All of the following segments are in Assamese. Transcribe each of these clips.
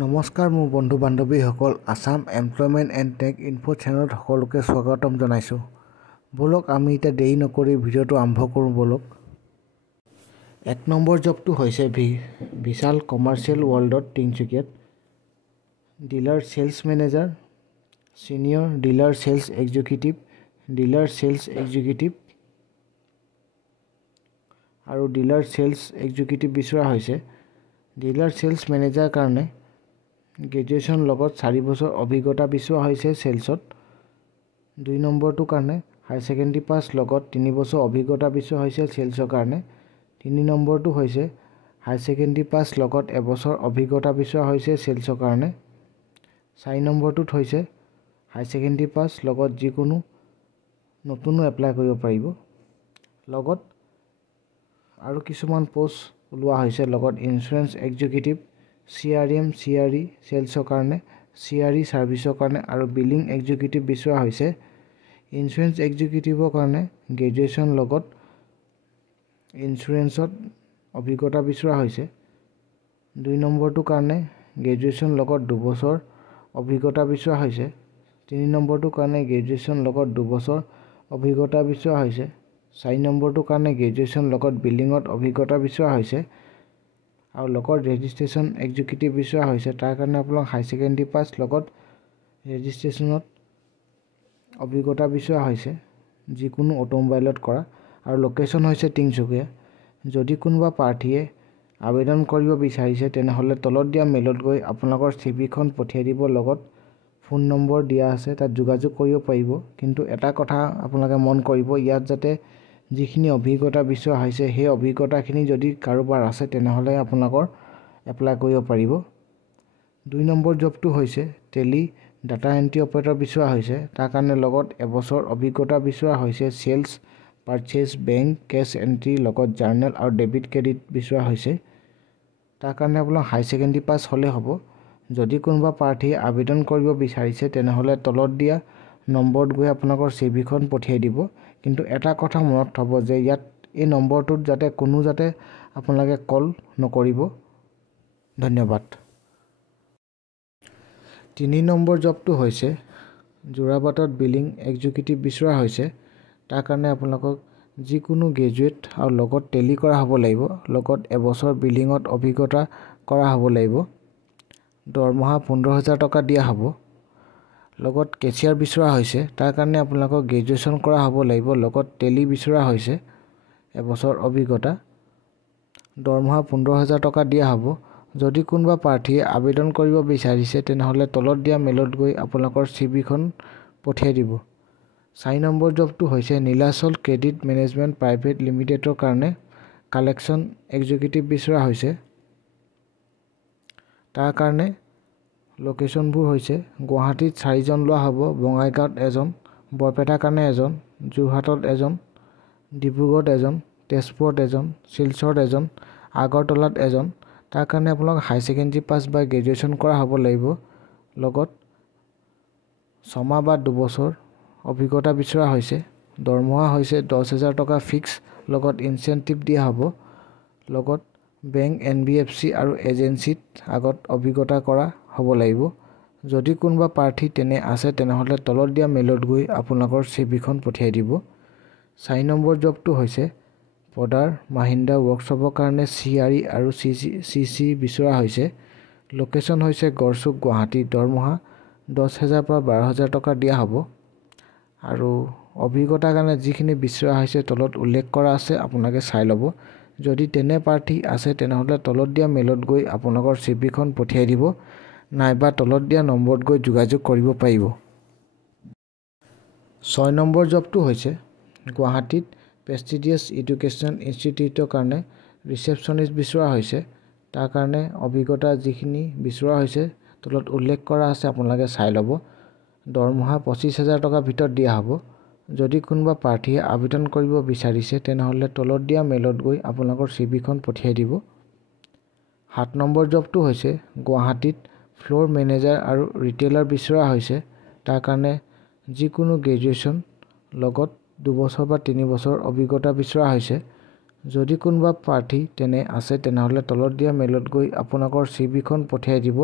নমস্কাৰ মোৰ বন্ধু বান্ধৱীসকল Assam employment and tech info চেনেলত সকলোকে স্বাগতম জনাইছোঁ। বলক আমি এতিয়া দেৰি নকৰি ভিডিঅ'টো আৰম্ভ কৰোঁ বলক। 1 নম্বৰ জবটো হৈছে বিশাল কমাৰ্চিয়েল ৱৰ্ল্ডত তিনিচুকীয়াত dealer sales manager, senior dealer sales executive আৰু ডিলাৰ চেলছ এক্সিকিউটিভ বিচৰা হৈছে। ডিলাৰ চেলছ মেনেজাৰ কাৰণে গ্ৰেজুৱেশ্যন লগত 4 বছৰ অভিজ্ঞতা বিচৰা হৈছে চেলছত। 2 নম্বৰটোৰ কাৰণে হায়াৰ ছেকেণ্ডেৰী পাছ লগত 3 বছৰ অভিজ্ঞতা বিচৰা হৈছে চেলছৰ কাৰণে। 3 নম্বৰটো হৈছে হায়াৰ ছেকেণ্ডেৰী পাছ লগত 1 বছৰ অভিজ্ঞতা বিচৰা হৈছে চেলছৰ কাৰণে। 4 নম্বৰটোত হৈছে হায়াৰ ছেকেণ্ডেৰী পাছ লগত যিকোনো নতুনো এপ্লাই কৰিব পাৰিব। লগত আৰু কিছুমান পোষ্ট ওলোৱা হৈছে লগত ইঞ্চুৰেঞ্চ এক্সিকিউটিভ, CRE চেলছৰ কাৰণে, CRE ছাৰ্ভিচৰ কাৰণে আৰু বিলিং এক্সিকিউটিভ বিচৰা হৈছে। ইঞ্চুৰেঞ্চ এক্সিকিউটিভৰ কাৰণে গ্ৰেজুৱেশ্যন লগত ইঞ্চুৰেঞ্চত অভিজ্ঞতা বিচৰা হৈছে। 2 নম্বৰটোৰ কাৰণে গ্ৰেজুৱেশ্যন লগত 2 বছৰ অভিজ্ঞতা বিচৰা হৈছে। 3 নম্বৰটোৰ কাৰণে গ্ৰেজুৱেশ্যন লগত 2 বছৰ অভিজ্ঞতা বিচৰা হৈছে। 4 নম্বৰটোৰ কাৰণে গ্ৰেজুৱেশ্যন লগত বিলিঙত অভিজ্ঞতা বিচৰা হৈছে আৰু লগত ৰেজিষ্ট্ৰেশ্যন এক্সিকিউটিভ বিচৰা হৈছে। তাৰ কাৰণে আপোনাক হায়াৰ ছেকেণ্ডেৰী পাছ লগত ৰেজিষ্ট্ৰেশ্যনত অভিজ্ঞতা বিচৰা হৈছে যিকোনো অটোমোবাইলত কৰা আৰু লোকেশ্যন হৈছে তিনিচুকীয়া। যদি কোনোবা প্ৰাৰ্থীয়ে আবেদন কৰিব বিচাৰিছে তেনেহ'লে তলত দিয়া মেইলত গৈ আপোনালোকৰ চিভিখন পঠিয়াই দিব। লগত ফোন নম্বৰ দিয়া আছে, তাত যোগাযোগ কৰিব পাৰিব। কিন্তু এটা কথা আপোনালোকে মন কৰিব, ইয়াত যাতে যিখিনি অভিজ্ঞতা বিচৰা হৈছে সেই অভিজ্ঞতাখিনি যদি কাৰোবাৰ আছে তেনেহ'লে আপোনালোকৰ এপ্লাই কৰিব পাৰিব। 2 নম্বৰ জবটো হৈছে টেলি ডাটা এণ্ট্ৰি অপাৰেটৰ বিচৰা হৈছে। তাৰ কাৰণে লগত 1 বছৰ অভিজ্ঞতা বিচৰা হৈছে। Sales, purchase, bank, cash entry লগত জাৰ্নেল আৰু ডেবিট ক্ৰেডিট বিচৰা হৈছে। তাৰ কাৰণে আপোনাক হায়াৰ ছেকেণ্ডেৰী পাছ হ'লে হ'ব। যদি কোনোবা প্ৰাৰ্থীয়ে আবেদন কৰিব বিচাৰিছে তেনেহ'লে তলত দিয়া নম্বৰত গৈ আপোনালোকৰ চিভিখন পঠিয়াই দিব। কিন্তু এটা কথা মনত থ'ব যে ইয়াত এই নম্বৰটোত যাতে আপোনালোকে কল নকৰিব। ধন্যবাদ। 3 নম্বৰ জবটো হৈছে যোৰাবাটত বিলিং এক্সিকিউটিভ বিচৰা হৈছে। তাৰ কাৰণে আপোনালোকক যিকোনো গ্ৰেজুৱেট আৰু লগত টেলি কৰা হ'ব লাগিব। লগত 1 বছৰ বিলিঙত অভিজ্ঞতা কৰা হ'ব লাগিব। দৰমহা 15,000 টকা দিয়া হ'ব। লগত কেচিয়াৰ বিচৰা হৈছে। তাৰ কাৰণে আপোনালোকক গ্ৰেজুৱেশ্যন কৰা হ'ব লাগিব। লগত টেলি বিচৰা হৈছে, 1 বছৰ অভিজ্ঞতা। দৰমহা 15,000 টকা দিয়া হ'ব। যদি কোনোবা প্ৰাৰ্থীয়ে আবেদন কৰিব বিচাৰিছে তেনেহ'লে তলত দিয়া মেইলত গৈ আপোনালোকৰ চিভিখন পঠিয়াই দিব। 4 নম্বৰ জবটো হৈছে নীলাচল ক্ৰেডিট মেনেজমেণ্ট প্ৰাইভেট লিমিটেডৰ কাৰণে কালেকশ্যন এক্সিকিউটিভ বিচৰা হৈছে। তাৰ কাৰণে লোকেশ্যনবোৰ হৈছে গুৱাহাটীত 4 জন লোৱা হ'ব, বঙাইগাঁৱত 1 জন, বৰপেটাৰ কাৰণে 1 জন, যোৰহাটত 1 জন, ডিব্ৰুগড়ত 1 জন, তেজপুৰত 1 জন, শিলচৰত 1 জন, আগৰতলাত 1 জন। তাৰ কাৰণে আপোনালোক হায়াৰ ছেকেণ্ডেৰী পাছ বা গ্ৰেজুৱেশ্যন কৰা হ'ব লাগিব। লগত 6 মাহ বা 2 বছৰ অভিজ্ঞতা বিচৰা হৈছে। দৰমহা হৈছে 10,000 টকা ফিক্স, লগত ইনচেণ্টিভ দিয়া হ'ব। লগত বেংক, NBFC আৰু এজেঞ্চিত আগত অভিজ্ঞতা কৰা হ'ব লাগিব। যদি কোনোবা প্ৰাৰ্থী তেনে আছে তেনেহ'লে তলত দিয়া মেইলত গৈ আপোনালোকৰ চিভিখন পঠিয়াই দিব। 4 নম্বৰ জবটো হৈছে পদাৰ মাহিন্দ্ৰা ৱৰ্কশ্বপৰ কাৰণে CRE আৰু CC বিচৰা হৈছে। লোকেশ্যন হৈছে গড়চুক, গুৱাহাটী। দৰমহা 10,000 পৰা 12,000 টকা দিয়া হ'ব। আৰু অভিজ্ঞতাৰ কাৰণে যিখিনি বিচৰা হৈছে তলত উল্লেখ কৰা আছে, আপোনালোকে চাই ল'ব। যদি তেনে প্ৰাৰ্থী আছে তেনেহ'লে তলত দিয়া মেইলত গৈ আপোনালোকৰ চিভিখন পঠিয়াই দিব, নাইবা তলত দিয়া নম্বৰত গৈ যোগাযোগ কৰিব পাৰিব। 6 নম্বৰ জবটো হৈছে গুৱাহাটীত প্ৰেষ্টিজিয়াছ এডুকেশ্যন ইনষ্টিটিউটৰ কাৰণে ৰিচেপশ্যনিষ্ট বিচৰা হৈছে। তাৰ কাৰণে অভিজ্ঞতা যিখিনি বিচৰা হৈছে তলত উল্লেখ কৰা আছে, আপোনালোকে চাই ল'ব। দৰমহা 25,000 টকাৰ ভিতৰত দিয়া হ'ব। যদি কোনোবা প্ৰাৰ্থীয়ে আবেদন কৰিব বিচাৰিছে তেনেহ'লে তলত দিয়া মেইলত গৈ আপোনালোকৰ চিভিখন পঠিয়াই দিব। 7 নম্বৰ জবটো হৈছে গুৱাহাটীত ফ্ল'ৰ মেনেজাৰ আৰু ৰিটেইলাৰ বিচৰা হৈছে। তাৰ কাৰণে যিকোনো গ্ৰেজুৱেশ্যন লগত 2 বছৰ বা 3 বছৰ অভিজ্ঞতা বিচৰা হৈছে। যদি কোনোবা প্ৰাৰ্থী তেনে আছে তেনেহ'লে তলত দিয়া মেইলত গৈ আপোনালোকৰ চিভিখন পঠিয়াই দিব,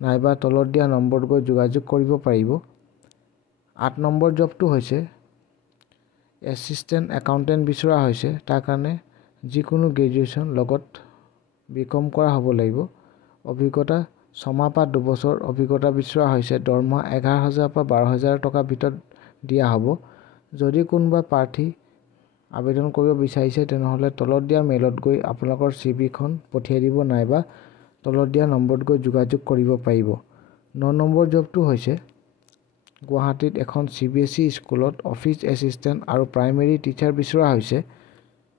নাইবা তলত দিয়া নম্বৰত গৈ যোগাযোগ কৰিব পাৰিব। 8 নম্বৰ জবটো হৈছে এছিষ্টেণ্ট একাউণ্টেণ্ট বিচৰা হৈছে। তাৰ কাৰণে যিকোনো গ্ৰেজুৱেশ্যন লগত বিকম কৰা হ'ব লাগিব। অভিজ্ঞতা 6 মাহ বা 2 বছৰ অভিজ্ঞতা বিচৰা হৈছে। দৰমহা 11,000 পৰা 12,000 টকাৰ ভিতৰত দিয়া হ'ব। যদি কোনোবা প্ৰাৰ্থী আবেদন কৰিব বিচাৰিছে তেনেহ'লে তলত দিয়া মেইলত গৈ আপোনালোকৰ চিভিখন পঠিয়াই দিব নাইবা তলত দিয়া নম্বৰত গৈ যোগাযোগ কৰিব পাৰিব। 9 নম্বৰ জবটো হৈছে গুৱাহাটীত এখন CBSE স্কুলত অফিচ এছিষ্টেণ্ট আৰু প্ৰাইমেৰী টিচাৰ বিচৰা হৈছে।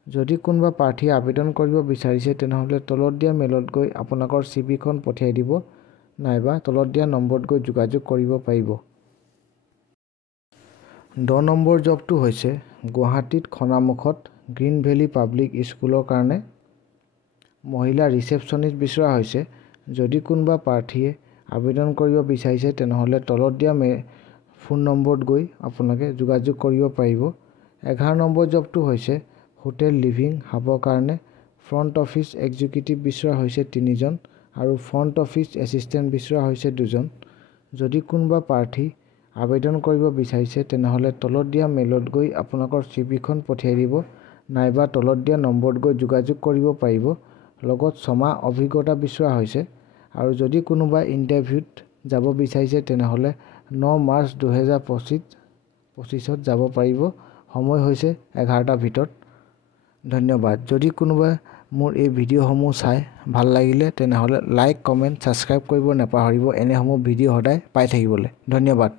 যদি কোনোবা প্ৰাৰ্থীয়ে আবেদন কৰিব বিচাৰিছে তেনেহ'লে তলত দিয়া মেইলত গৈ আপোনালোকৰ চিভিখন পঠিয়াই দিব নাইবা তলত দিয়া নম্বৰত গৈ যোগাযোগ কৰিব পাৰিব। 10 নম্বৰ জবটো হৈছে গুৱাহাটীত খনামুখত গ্ৰীণ ভেলী পাব্লিক স্কুলৰ কাৰণে মহিলা ৰিচেপশ্যনিষ্ট বিচৰা হৈছে। যদি কোনোবা প্ৰাৰ্থীয়ে আবেদন কৰিব বিচাৰিছে তেনেহ'লে তলত দিয়া ফোন নম্বৰত গৈ আপোনালোকে যোগাযোগ কৰিব পাৰিব। 11 নম্বৰ জবটো হৈছে হোটেল লিভিং হাবৰ কাৰণে ফ্ৰণ্ট অফিচ এক্সিকিউটিভ বিচৰা হৈছে 3 জন আৰু ফ্ৰণ্ট অফিচ এছিষ্টেণ্ট বিচৰা হৈছে 2 জন। যদি কোনোবা প্ৰাৰ্থী আবেদন কৰিব বিচাৰিছে তেনেহ'লে তলত দিয়া মেইলত গৈ আপোনালোকৰ চিভিখন পঠিয়াই দিব নাইবা তলত দিয়া নম্বৰত গৈ যোগাযোগ কৰিব পাৰিব। লগত 6 মাহ অভিজ্ঞতা বিচৰা হৈছে আৰু যদি কোনোবা ইণ্টাৰভিউত যাব বিচাৰিছে তেনেহ'লে 9 মাৰ্চ 2025 যাব পাৰিব। সময় হৈছে 11টাৰ ভিতৰত। ধন্যবাদ। যদি কোনোবাই মোৰ এই ভিডিঅ'সমূহ চাই ভাল লাগিলে তেনেহ'লে লাইক, কমেণ্ট, ছাবস্ক্ৰাইব কৰিব নাপাহৰিব। এনেসমূহ ভিডিঅ' সদায় পাই থাকিবলৈ। ধন্যবাদ।